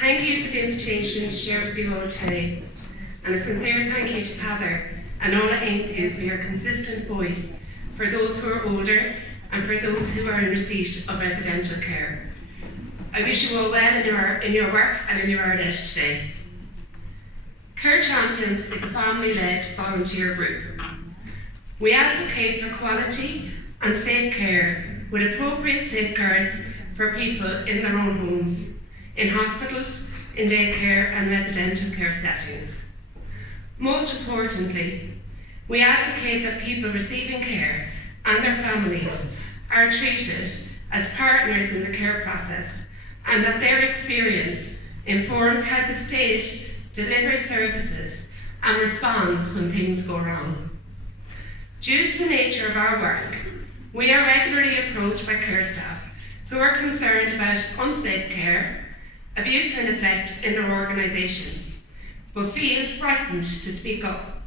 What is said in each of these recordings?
Thank you for the invitation to share with you all today, and a sincere thank you to Heather and Aontú for your consistent voice for those who are older and for those who are in receipt of residential care. I wish you all well in your work and in your Ardèche today. Care Champions is a family-led volunteer group. We advocate for quality and safe care with appropriate safeguards for people in their own homes, in hospitals, in daycare and residential care settings. Most importantly, we advocate that people receiving care and their families are treated as partners in the care process, and that their experience informs how the state delivers services and responds when things go wrong. Due to the nature of our work, we are regularly approached by care staff who are concerned about unsafe care, abuse and neglect in their organisation, but feel frightened to speak up.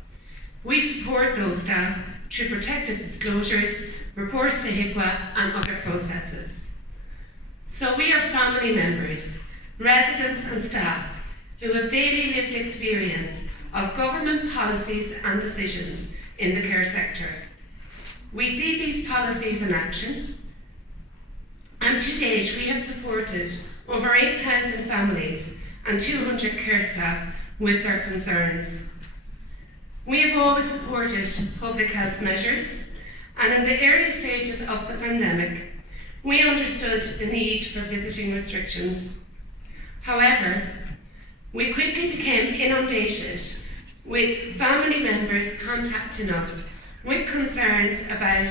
We support those staff through protective disclosures, reports to HICWA and other processes. So we are family members, residents and staff who have daily lived experience of government policies and decisions in the care sector. We see these policies in action, and to date we have supported over 8,000 families and 200 care staff with their concerns. We have always supported public health measures, and in the early stages of the pandemic, we understood the need for visiting restrictions. However, we quickly became inundated with family members contacting us with concerns about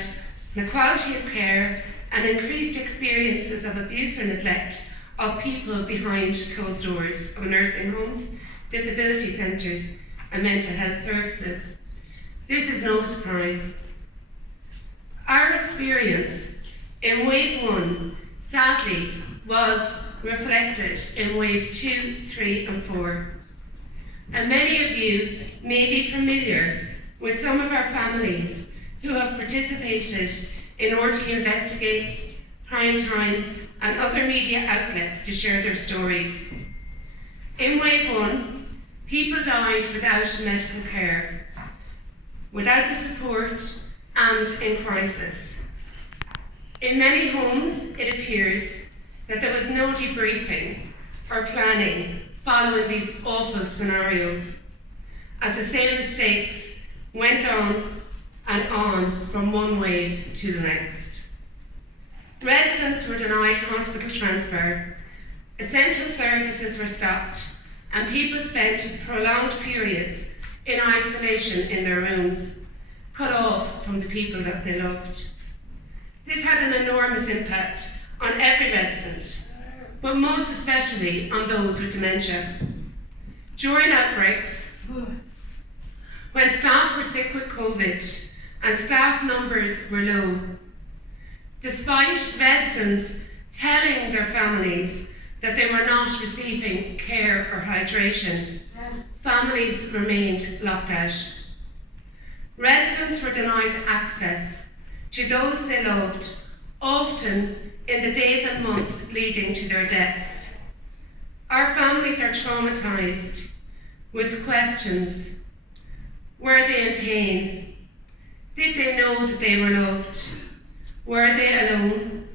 the quality of care and increased experiences of abuse or neglect of people behind closed doors of nursing homes, disability centres and mental health services. This is no surprise. Our experience in Wave 1, sadly, was reflected in Wave 2, 3 and 4. And many of you may be familiar with some of our families who have participated in RT Investigates, Prime Time and other media outlets to share their stories. In Wave 1, people died without medical care, without the support and in crisis. In many homes, it appears that there was no debriefing or planning following these awful scenarios, as the same mistakes went on and on from one wave to the next. Residents were denied hospital transfer, essential services were stopped, and people spent prolonged periods in isolation in their rooms, cut off from the people that they loved. This had an enormous impact on every resident, but most especially on those with dementia. During outbreaks, when staff were sick with COVID and staff numbers were low, despite residents telling their families that they were not receiving care or hydration, families remained locked out. Residents were denied access to those they loved, often in the days and months leading to their deaths. Our families are traumatised with questions. Were they in pain? Did they know that they were loved? Were they alone?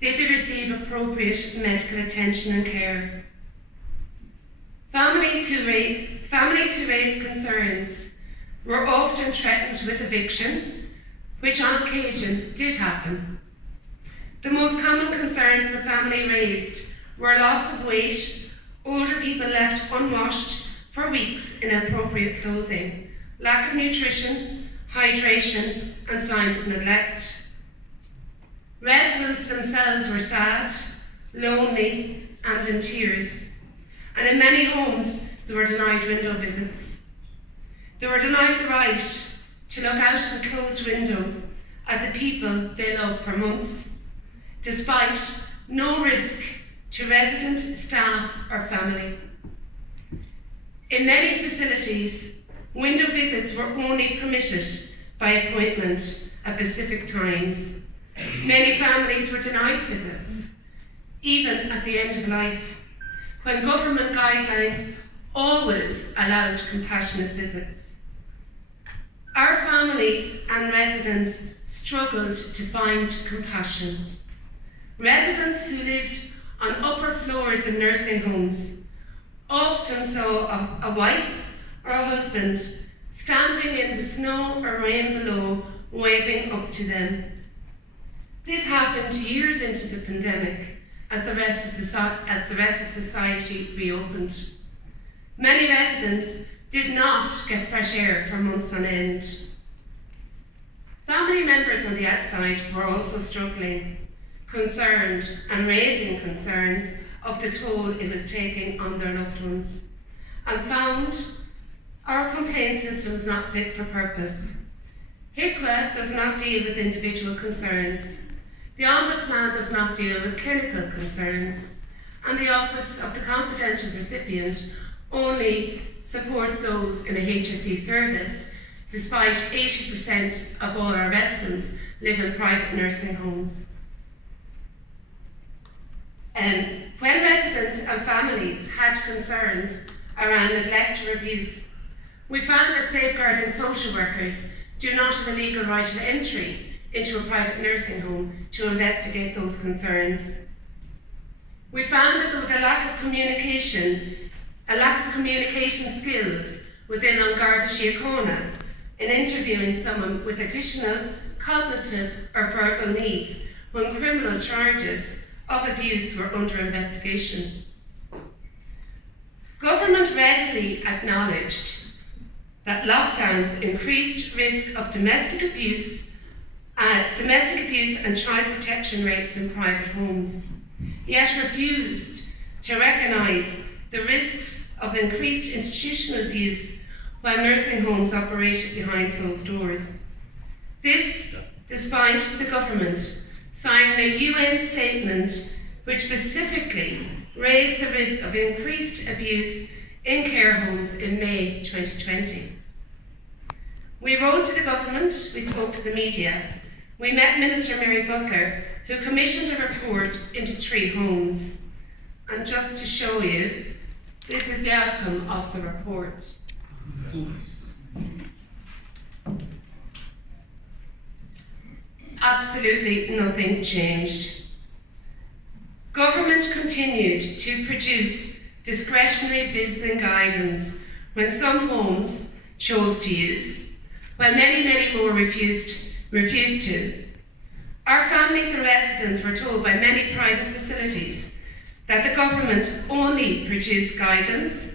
Did they receive appropriate medical attention and care? Families who raised concerns were often threatened with eviction, which on occasion did happen. The most common concerns the family raised were loss of weight, older people left unwashed for weeks in inappropriate clothing, lack of nutrition, hydration, and signs of neglect. Residents themselves were sad, lonely, and in tears. And in many homes, they were denied window visits. They were denied the right to look out of the closed window at the people they loved for months, despite no risk to resident, staff, or family. In many facilities, Window visits were only permitted by appointment at specific times. Many families were denied visits, even at the end of life, when government guidelines always allowed compassionate visits. Our families and residents struggled to find compassion. Residents who lived on upper floors in nursing homes often saw a wife or a husband standing in the snow or rain below, waving up to them. This happened years into the pandemic as the rest of society reopened. Many residents did not get fresh air for months on end. Family members on the outside were also struggling, concerned and raising concerns of the toll it was taking on their loved ones, and found our complaint system is not fit for purpose. HICWA does not deal with individual concerns. The Ombudsman does not deal with clinical concerns, and the Office of the Confidential Recipient only supports those in a HSE service, despite 80% of all our residents live in private nursing homes. When residents and families had concerns around neglect or abuse, we found that safeguarding social workers do not have a legal right of entry into a private nursing home to investigate those concerns. We found that there was a lack of communication skills within An Garda Síochána in interviewing someone with additional cognitive or verbal needs when criminal charges of abuse were under investigation. Government readily acknowledged that lockdowns increased risk of domestic abuse and child protection rates in private homes, yet refused to recognise the risks of increased institutional abuse while nursing homes operated behind closed doors. This, despite the government signing a UN statement which specifically raised the risk of increased abuse in care homes in May 2020. We wrote to the government, we spoke to the media, we met Minister Mary Butler, who commissioned a report into 3 homes. And just to show you, this is the outcome of the report. Absolutely nothing changed. Government continued to produce discretionary visiting guidance when some homes chose to use, while many more refused to. Our families and residents were told by many private facilities that the government only produced guidance.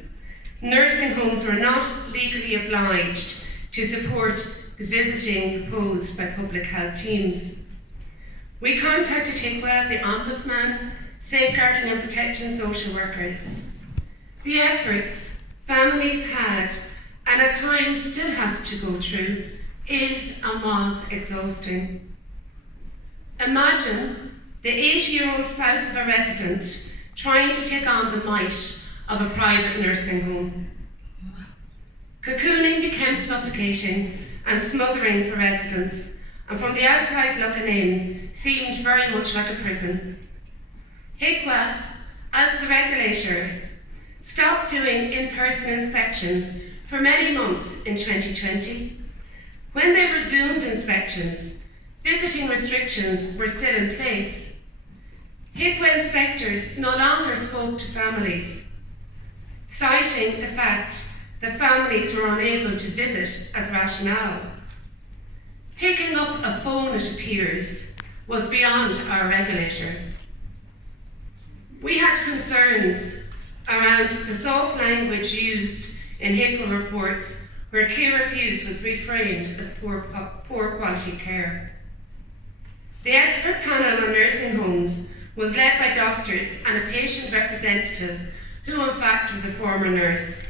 Nursing homes were not legally obliged to support the visiting proposed by public health teams. We contacted HICWA, the Ombudsman, Safeguarding and Protection social workers. The efforts families had, and at times still has to go through, is and was exhausting. Imagine the 80-year-old spouse of a resident trying to take on the might of a private nursing home. Cocooning became suffocating and smothering for residents, and from the outside looking in, seemed very much like a prison. HICWA, as the regulator, stopped doing in-person inspections for many months in 2020. When they resumed inspections, visiting restrictions were still in place. HICWA inspectors no longer spoke to families, citing the fact that families were unable to visit as rationale. Picking up a phone, it appears, was beyond our regulator. We had concerns around the soft language used in HICWA reports where clear abuse was reframed as poor quality care. The expert panel on nursing homes was led by doctors and a patient representative who in fact was a former nurse.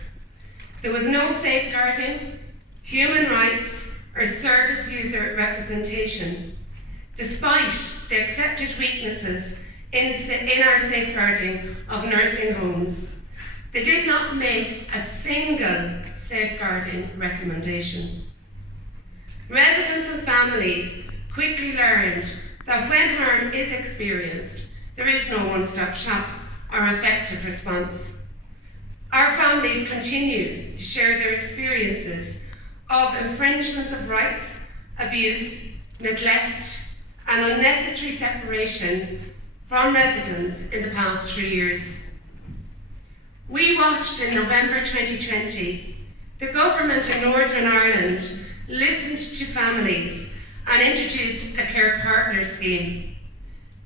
There was no safeguarding, human rights or service user representation, despite the accepted weaknesses in our safeguarding of nursing homes. They did not make a single safeguarding recommendation. Residents and families quickly learned that when harm is experienced, there is no one-stop shop or effective response. Our families continue to share their experiences of infringements of rights, abuse, neglect, and unnecessary separation from residents in the past 3 years. We watched in November 2020, the government in Northern Ireland listened to families and introduced a care partner scheme.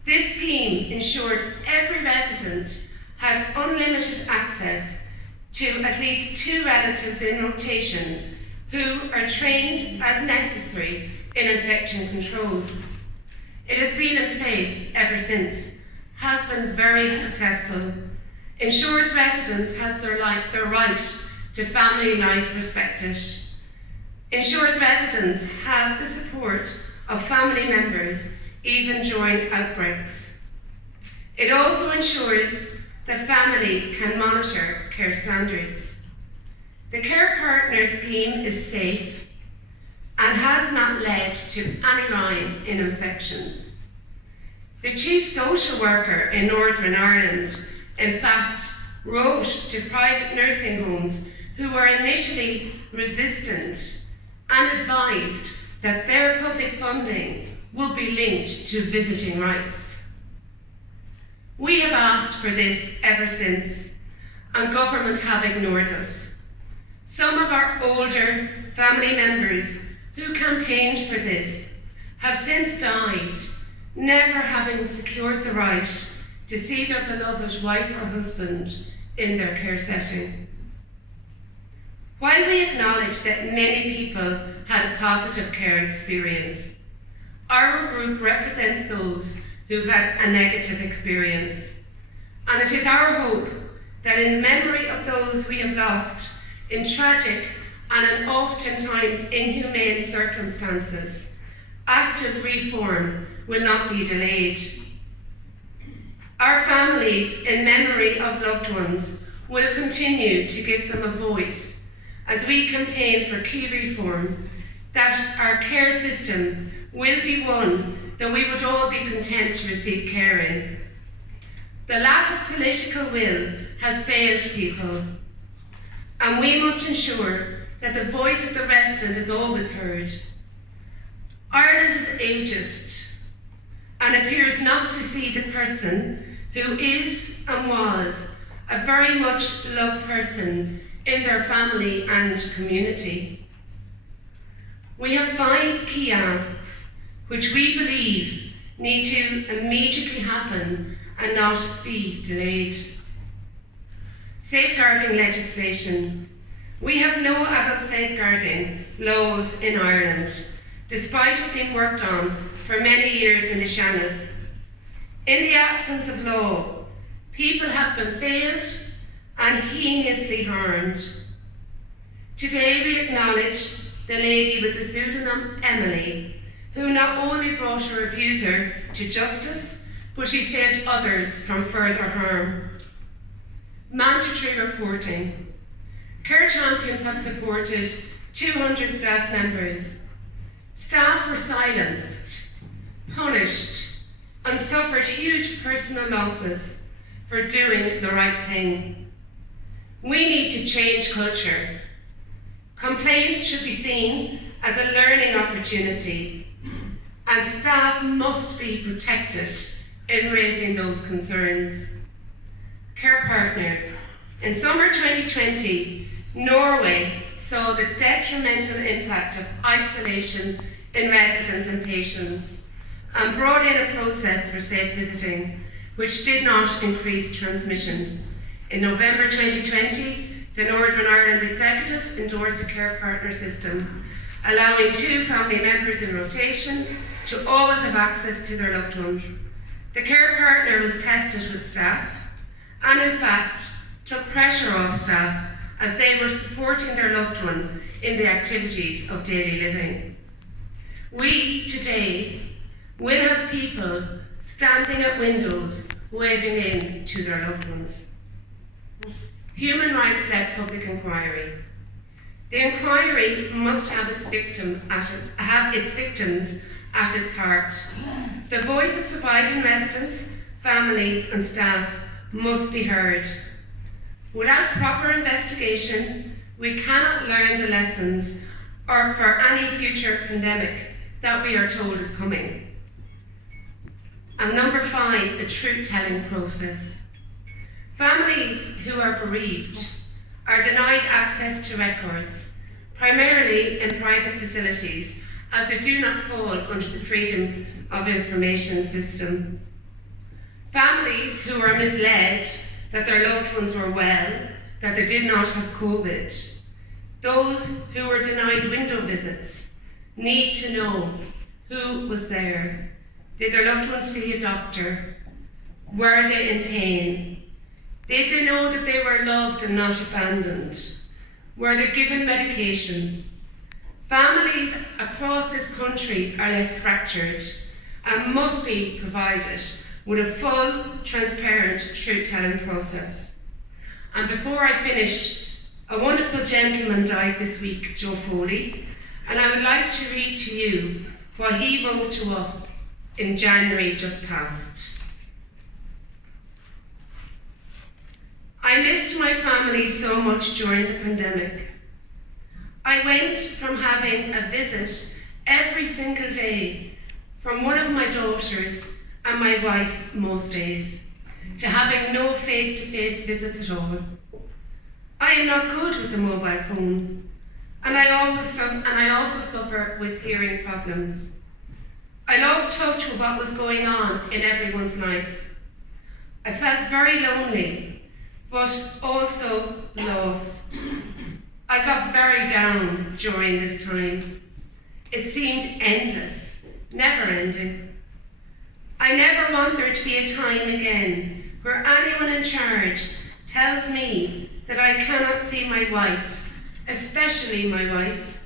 This scheme ensured every resident had unlimited access to at least 2 relatives in rotation who are trained as necessary in infection control. It has been in place ever since, has been very successful, ensures residents has their right to family life respected, ensures residents have the support of family members even during outbreaks. It also ensures that family can monitor care standards. The Care Partner scheme is safe and has not led to any rise in infections. The Chief Social Worker in Northern Ireland, in fact, wrote to private nursing homes who were initially resistant and advised that their public funding would be linked to visiting rights. We have asked for this ever since, and government have ignored us. Some of our older family members who campaigned for this have since died, never having secured the right to see their beloved wife or husband in their care setting. While we acknowledge that many people had a positive care experience, our group represents those who've had a negative experience. And it is our hope that in memory of those we have lost in tragic and in oftentimes inhumane circumstances, active reform will not be delayed. Our families, in memory of loved ones, will continue to give them a voice as we campaign for key reform, that our care system will be one that we would all be content to receive care in. The lack of political will has failed people, and we must ensure that the voice of the resident is always heard. Ireland is ageist and appears not to see the person who is and was a very much loved person in their family and community. We have 5 key asks which we believe need to immediately happen and not be delayed. Safeguarding legislation. We have no adult safeguarding laws in Ireland, despite it being worked on for many years in the Shannon. In the absence of law, people have been failed and heinously harmed. Today we acknowledge the lady with the pseudonym Emily, who not only brought her abuser to justice, but she saved others from further harm. Mandatory reporting. Care champions have supported 200 staff members. Staff were silenced, punished, and suffered huge personal losses for doing the right thing. We need to change culture. Complaints should be seen as a learning opportunity, and staff must be protected in raising those concerns. Care partner. In summer 2020, Norway saw the detrimental impact of isolation in residents and patients and brought in a process for safe visiting, which did not increase transmission. In November 2020, the Northern Ireland Executive endorsed a care partner system, allowing 2 family members in rotation to always have access to their loved one. The care partner was tested with staff and in fact took pressure off staff as they were supporting their loved one in the activities of daily living. We today will have people standing at windows waving in to their loved ones. human rights-led public inquiry. The inquiry must have its victims at its heart. The voice of surviving residents, families and staff must be heard. Without proper investigation, we cannot learn the lessons or for any future pandemic that we are told is coming. And number 5, a truth-telling process. Families who are bereaved are denied access to records, primarily in private facilities, as they do not fall under the Freedom of Information system. Families who are misled that their loved ones were well, that they did not have COVID. Those who were denied window visits need to know who was there. Did their loved ones see a doctor? Were they in pain? Did they know that they were loved and not abandoned? Were they given medication? Families across this country are left fractured and must be provided with a full, transparent, truth-telling process. And before I finish, a wonderful gentleman died this week, Joe Foley, and I would like to read to you what he wrote to us in January just past. I missed my family so much during the pandemic. I went from having a visit every single day from one of my daughters and my wife most days, to having no face-to-face visits at all. I am not good with the mobile phone, and I also suffer with hearing problems. I lost touch with what was going on in everyone's life. I felt very lonely, but also lost. I got very down during this time. It seemed endless, never ending. I never want there to be a time again where anyone in charge tells me that I cannot see my wife, especially my wife,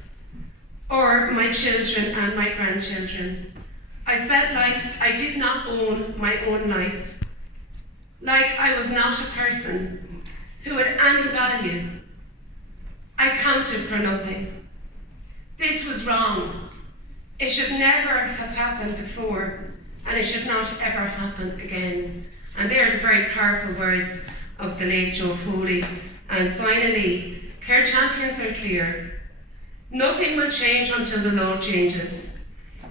or my children and my grandchildren. I felt like I did not own my own life, like I was not a person who had any value. I counted for nothing. This was wrong. It should never have happened before, and it should not ever happen again. And they are the very powerful words of the late Joe Foley. And finally, care champions are clear. Nothing will change until the law changes.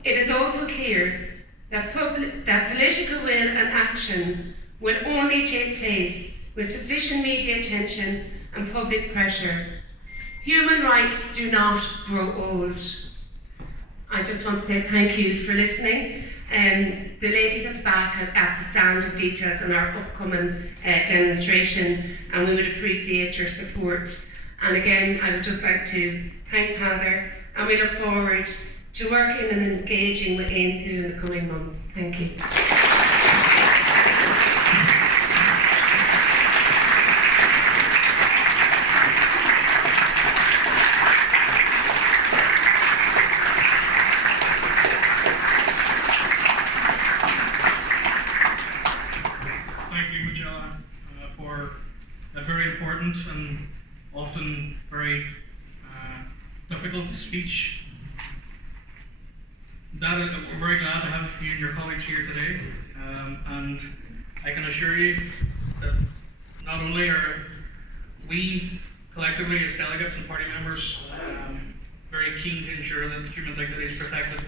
It is also clear that political will and action will only take place with sufficient media attention and public pressure. Human rights do not grow old. I just want to say thank you for listening. The ladies at the back have got the standard details on our upcoming demonstration, and we would appreciate your support. And again, I would just like to thank Heather, and we look forward to working and engaging with Aontú in the coming months. Thank you. Thank you, Majella, for a very important and often very difficult speech. We're very glad to have you and your colleagues here today, and I can assure you that not only are we collectively as delegates and party members very keen to ensure that human dignity is protected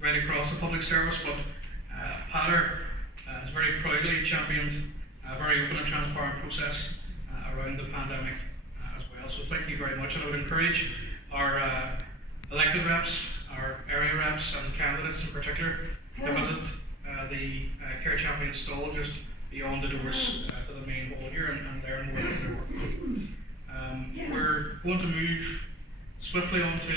right across the public service, but Pater has very proudly championed a very open and transparent process around the pandemic as well. So thank you very much, and I would encourage our elected reps, our area reps and candidates in particular to visit the Care Champion stall just beyond the doors to the main hall here and learn more about their work. We're going to move swiftly on to